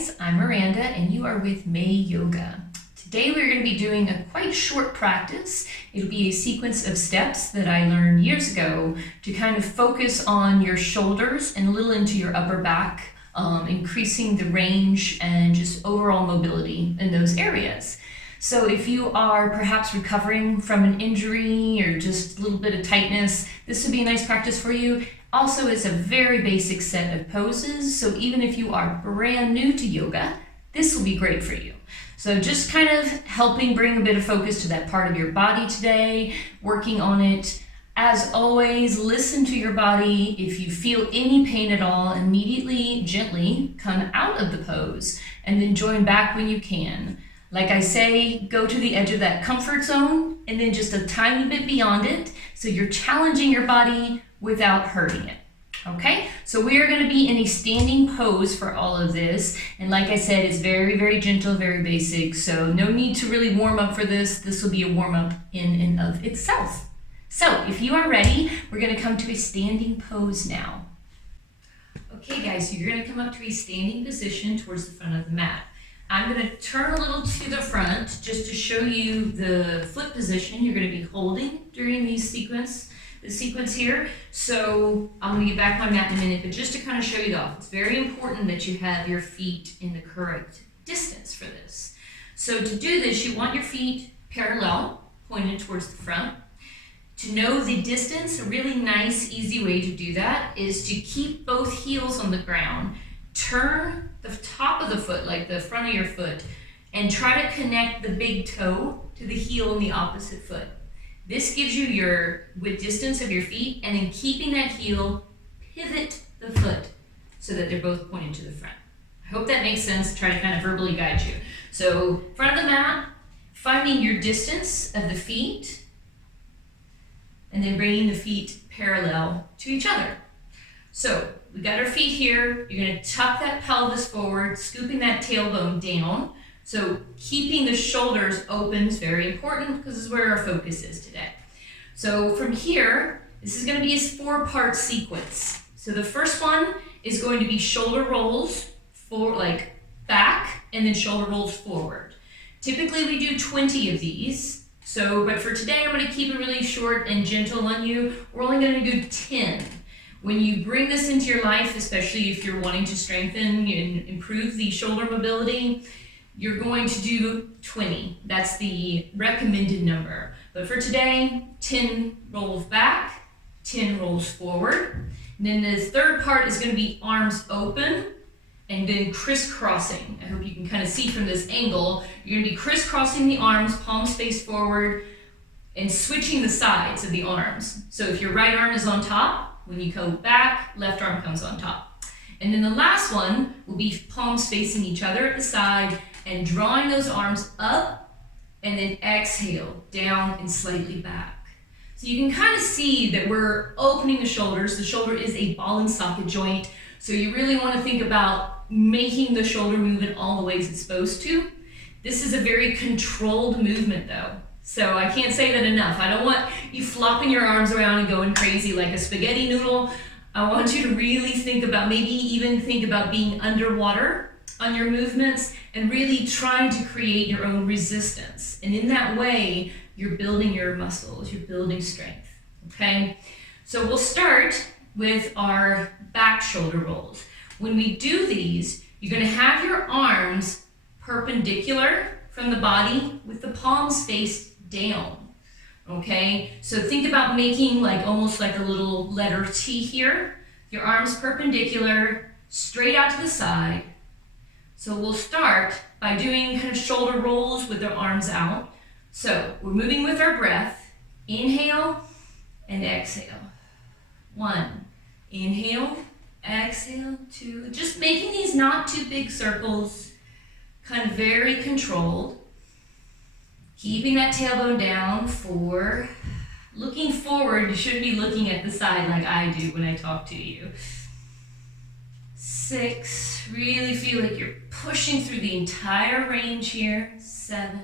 guys, I'm Miranda and you are with May Yoga. Today we're going to be doing a quite short practice. It'll be a sequence of steps that I learned years ago to kind of focus on your shoulders and a little into your upper back, increasing the range and just overall mobility in those areas. So if you are perhaps recovering from an injury or just a little bit of tightness, this would be a nice practice for you. Also, it's a very basic set of poses, so even if you are brand new to yoga, this will be great for you. So just kind of helping bring a bit of focus to that part of your body today, working on it. As always, listen to your body. If you feel any pain at all, immediately, gently come out of the pose and then join back when you can. Like I say, go to the edge of that comfort zone and then just a tiny bit beyond it, so you're challenging your body without hurting it. Okay, so we are going to be in a standing pose for all of this, and like I said, it's very, very gentle, very basic, so no need to really warm up for this. This will be a warm-up in and of itself. So if you are ready, we're going to come to a standing pose now. Okay guys, so you're going to come up to a standing position towards the front of the mat. I'm going to turn a little to the front just to show you the foot position you're going to be holding during the sequence here. So I'm going to get back on my mat in a minute, but just to kind of show you off, it's very important that you have your feet in the correct distance for this. So to do this, you want your feet parallel, pointed towards the front. To know the distance, a really nice, easy way to do that is to keep both heels on the ground. Turn the top of the foot, like the front of your foot, and try to connect the big toe to the heel in the opposite foot. This gives you your width distance of your feet, and then keeping that heel, pivot the foot so that they're both pointed to the front. I hope that makes sense. Try to kind of verbally guide you. So front of the mat, finding your distance of the feet, and then bringing the feet parallel to each other. So we got our feet here. You're going to tuck that pelvis forward, scooping that tailbone down. So keeping the shoulders open is very important because this is where our focus is today. So from here, this is going to be a 4-part sequence. So the first one is going to be shoulder rolls for like back and then shoulder rolls forward. Typically we do 20 of these. But for today I'm going to keep it really short and gentle on you. We're only going to do 10. When you bring this into your life, especially if you're wanting to strengthen and improve the shoulder mobility, you're going to do 20. That's the recommended number. But for today, 10 rolls back, 10 rolls forward. And then the third part is going to be arms open and then crisscrossing. I hope you can kind of see from this angle. You're going to be crisscrossing the arms, palms face forward, and switching the sides of the arms. So if your right arm is on top, when you go back, left arm comes on top. And then the last one will be palms facing each other at the side and drawing those arms up and then exhale down and slightly back. So you can kind of see that we're opening the shoulders. The shoulder is a ball and socket joint. So you really want to think about making the shoulder move in all the ways it's supposed to. This is a very controlled movement though. So I can't say that enough. I don't want you flopping your arms around and going crazy like a spaghetti noodle. I want you to really think about, maybe even think about being underwater on your movements and really trying to create your own resistance. And in that way, you're building your muscles, you're building strength, okay? So we'll start with our back shoulder rolls. When we do these, you're gonna have your arms perpendicular from the body with the palms faced down, okay? So think about making like almost like a little letter T here. Your arms perpendicular, straight out to the side. So we'll start by doing kind of shoulder rolls with our arms out. So we're moving with our breath. Inhale and exhale. 1, inhale, exhale, 2. Just making these not too big circles, kind of very controlled. Keeping that tailbone down. 4. Looking forward, you shouldn't be looking at the side like I do when I talk to you. 6. Really feel like you're pushing through the entire range here. 7.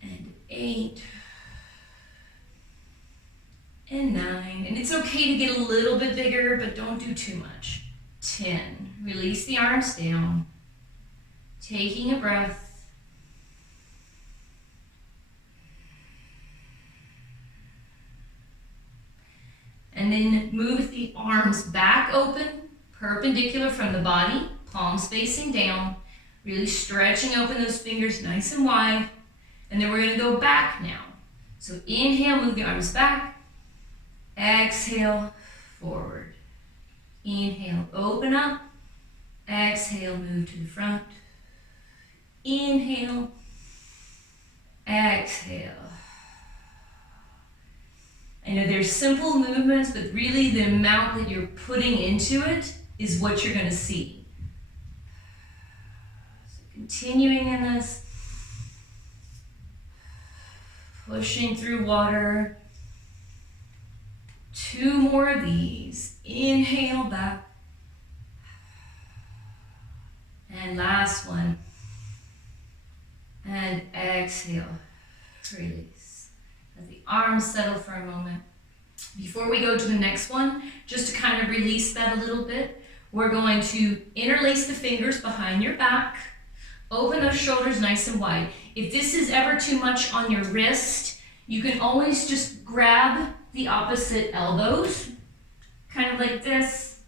And 8. And 9. And it's okay to get a little bit bigger, but don't do too much. 10. Release the arms down. Taking a breath. And then move the arms back open, perpendicular from the body, palms facing down. Really stretching open those fingers nice and wide. And then we're going to go back now. So inhale, move the arms back. Exhale, forward. Inhale, open up. Exhale, move to the front. Inhale. Exhale. I know there's simple movements, but really the amount that you're putting into it is what you're going to see. So continuing in this. Pushing through water. 2 more of these. Inhale back. And last one. And exhale. Release. Let the arms settle for a moment. Before we go to the next one, just to kind of release that a little bit, we're going to interlace the fingers behind your back. Open those shoulders nice and wide. If this is ever too much on your wrist, you can always just grab the opposite elbows, kind of like this.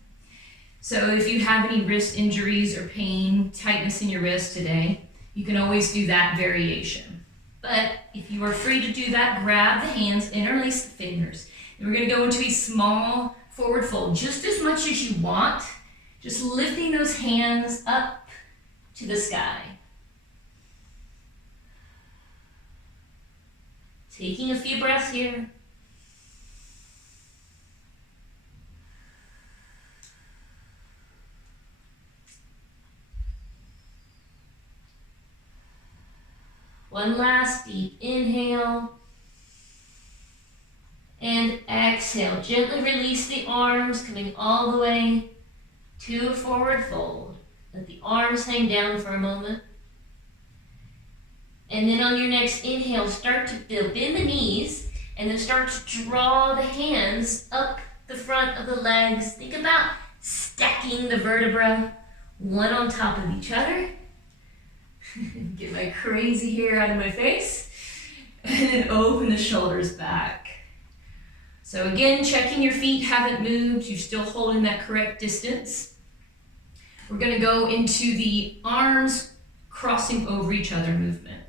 So if you have any wrist injuries or pain, tightness in your wrist today, you can always do that variation. But if you are free to do that, grab the hands, interlace the fingers. And we're going to go into a small forward fold, just as much as you want, just lifting those hands up to the sky. Taking a few breaths here. One last deep inhale. And exhale. Gently release the arms, coming all the way to a forward fold. Let the arms hang down for a moment. And then on your next inhale, start to bend the knees and then start to draw the hands up the front of the legs. Think about stacking the vertebra one on top of each other. Get my crazy hair out of my face. And then open the shoulders back. So again, checking your feet haven't moved. You're still holding that correct distance. We're going to go into the arms crossing over each other movement.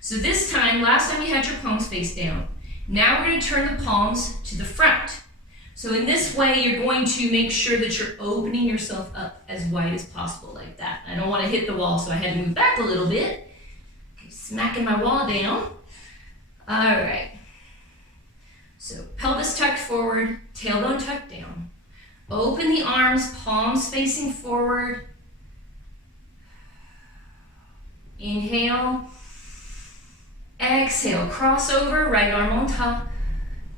So this time, last time you had your palms face down. Now we're going to turn the palms to the front. So in this way, you're going to make sure that you're opening yourself up as wide as possible like that. I don't want to hit the wall, so I had to move back a little bit. Okay, smacking my wall down. All right. So pelvis tucked forward, tailbone tucked down. Open the arms, palms facing forward. Inhale. Exhale, cross over, right arm on top.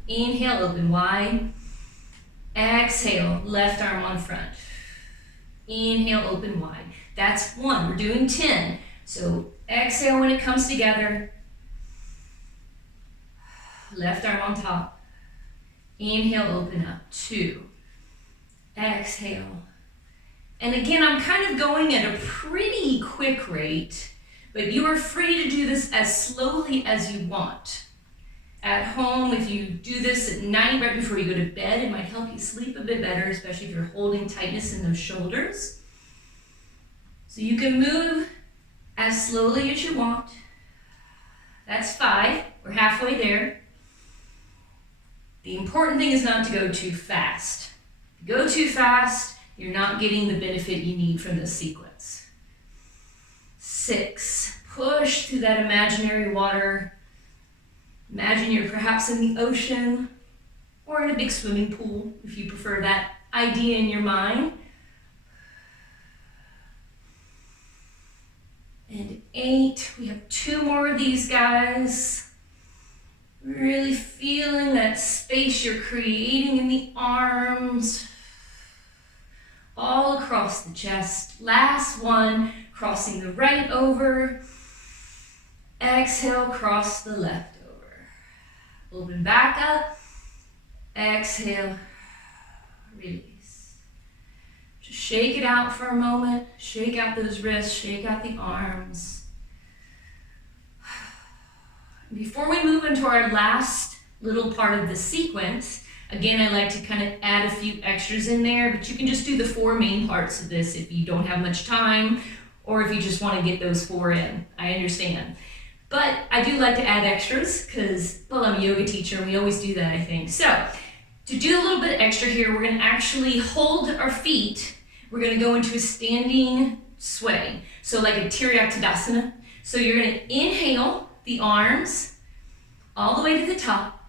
Inhale, open wide. Exhale, left arm on front. Inhale, open wide. That's 1. We're doing 10. So exhale when it comes together. Left arm on top. Inhale, open up. 2. Exhale. And again, I'm kind of going at a pretty quick rate, but you are free to do this as slowly as you want. At home, if you do this at night right before you go to bed, it might help you sleep a bit better, especially if you're holding tightness in those shoulders. So you can move as slowly as you want. That's 5. We're halfway there. The important thing is not to go too fast. If you go too fast, you're not getting the benefit you need from this sequence. 6, push through that imaginary water. Imagine you're perhaps in the ocean or in a big swimming pool, if you prefer that idea in your mind. And 8, we have 2 more of these guys. Really feeling that space you're creating in the arms, all across the chest. Last one, crossing the right over. Exhale, cross the left over. Open back up. Exhale, release. Just shake it out for a moment. Shake out those wrists, shake out the arms. Before we move into our last little part of the sequence, again, I like to kind of add a few extras in there, but you can just do the 4 main parts of this if you don't have much time, or if you just want to get those 4 in. I understand. But I do like to add extras because, well, I'm a yoga teacher and we always do that, I think. So to do a little bit extra here, we're going to actually hold our feet. We're going to go into a standing sway. So like a Tadasana. So you're going to inhale the arms all the way to the top.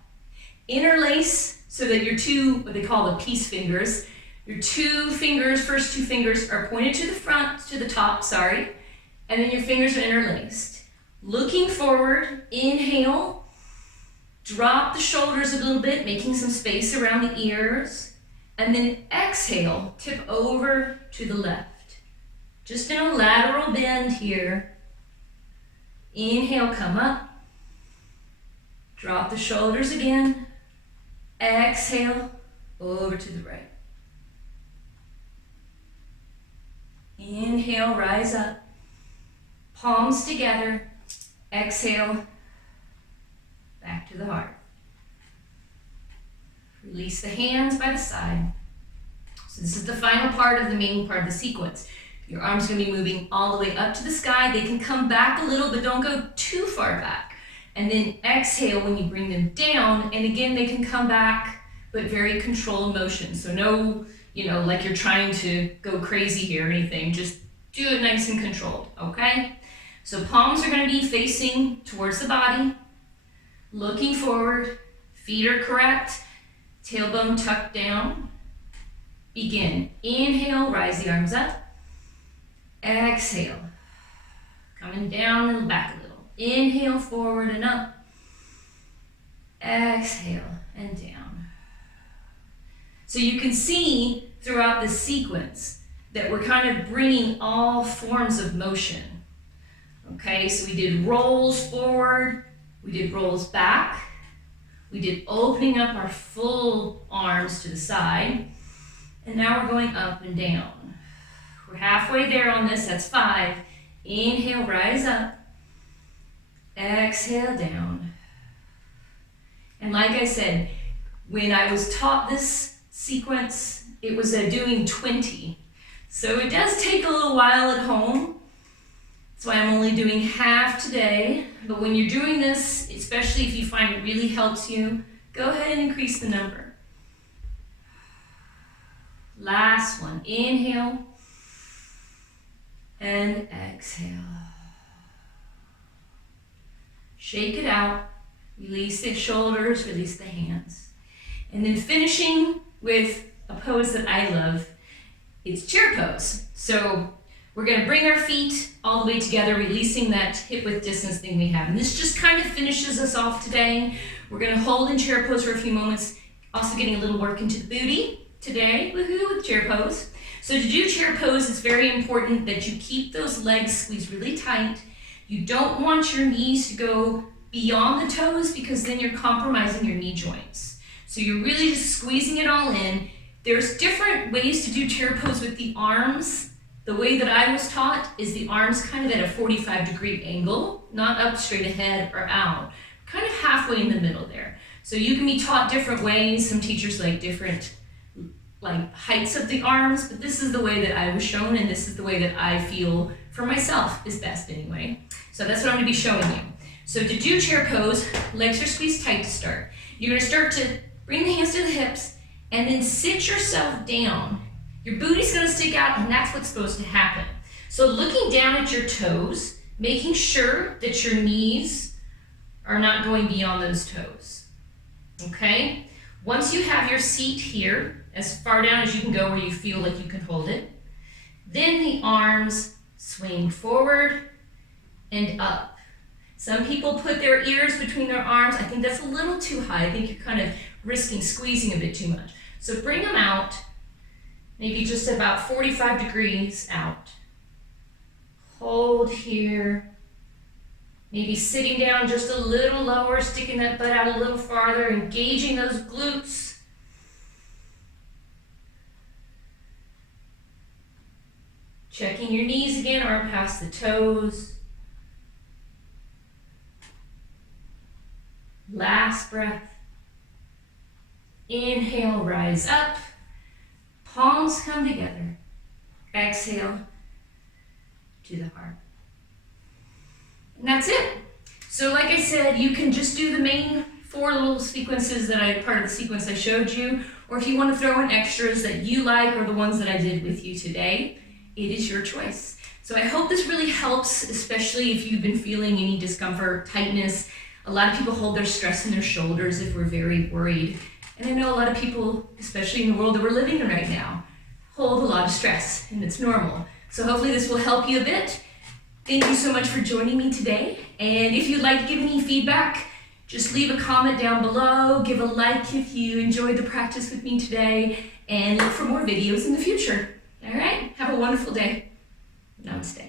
Interlace so that your 2, what they call the peace fingers, your 2 fingers, first 2 fingers are pointed to the front, to the top, sorry. And then your fingers are interlaced. Looking forward, inhale, drop the shoulders a little bit, making some space around the ears, and then exhale, tip over to the left. Just in a lateral bend here. Inhale, come up, drop the shoulders again, exhale, over to the right. Inhale, rise up, palms together. Exhale, back to the heart. Release the hands by the side. So this is the final part of the main part of the sequence. Your arms are going to be moving all the way up to the sky. They can come back a little, but don't go too far back. And then exhale when you bring them down. And again, they can come back, but very controlled motion. So no, like you're trying to go crazy here or anything. Just do it nice and controlled, okay? So palms are going to be facing towards the body, looking forward, feet are correct, tailbone tucked down. Begin. Inhale, rise the arms up. Exhale, coming down and back a little. Inhale, forward and up. Exhale, and down. So you can see throughout this sequence that we're kind of bringing all forms of motion. Okay, so we did rolls forward, we did rolls back, we did opening up our full arms to the side, and now we're going up and down. We're halfway there on this, that's 5. Inhale, rise up, exhale, down. And like I said, when I was taught this sequence, it was doing 20. So it does take a little while at home. That's why I'm only doing half today. But when you're doing this, especially if you find it really helps you, go ahead and increase the number. Last one. Inhale and exhale. Shake it out. Release the shoulders, release the hands. And then finishing with a pose that I love. It's chair pose. So we're going to bring our feet all the way together, releasing that hip width distance thing we have. And this just kind of finishes us off today. We're going to hold in chair pose for a few moments, also getting a little work into the booty today. Woohoo, with chair pose. So to do chair pose, it's very important that you keep those legs squeezed really tight. You don't want your knees to go beyond the toes because then you're compromising your knee joints. So you're really just squeezing it all in. There's different ways to do chair pose with the arms. The way that I was taught is the arms kind of at a 45-degree angle, not up straight ahead or out, kind of halfway in the middle there. So you can be taught different ways. Some teachers like different heights of the arms, but this is the way that I was shown, and this is the way that I feel for myself is best anyway. So that's what I'm going to be showing you. So to do chair pose, legs are squeezed tight to start. You're going to start to bring the hands to the hips and then sit yourself down. Your booty's going to stick out, and that's what's supposed to happen. So looking down at your toes, making sure that your knees are not going beyond those toes. Okay? Once you have your seat here, as far down as you can go where you feel like you can hold it, then the arms swing forward and up. Some people put their ears between their arms. I think that's a little too high. I think you're kind of risking squeezing a bit too much. So bring them out, maybe just about 45 degrees out. Hold here. Maybe sitting down just a little lower, sticking that butt out a little farther, engaging those glutes. Checking your knees again, arm past the toes. Last breath. Inhale, rise up. Palms come together. Exhale to the heart. And that's it. So like I said, you can just do the main 4 little sequences part of the sequence I showed you, or if you want to throw in extras that you like or the ones that I did with you today, it is your choice. So I hope this really helps, especially if you've been feeling any discomfort, tightness. A lot of people hold their stress in their shoulders if we're very worried. And I know a lot of people, especially in the world that we're living in right now, hold a lot of stress, and it's normal. So hopefully this will help you a bit. Thank you so much for joining me today. And if you'd like to give any feedback, just leave a comment down below, give a like if you enjoyed the practice with me today, and look for more videos in the future. All right, have a wonderful day. Namaste.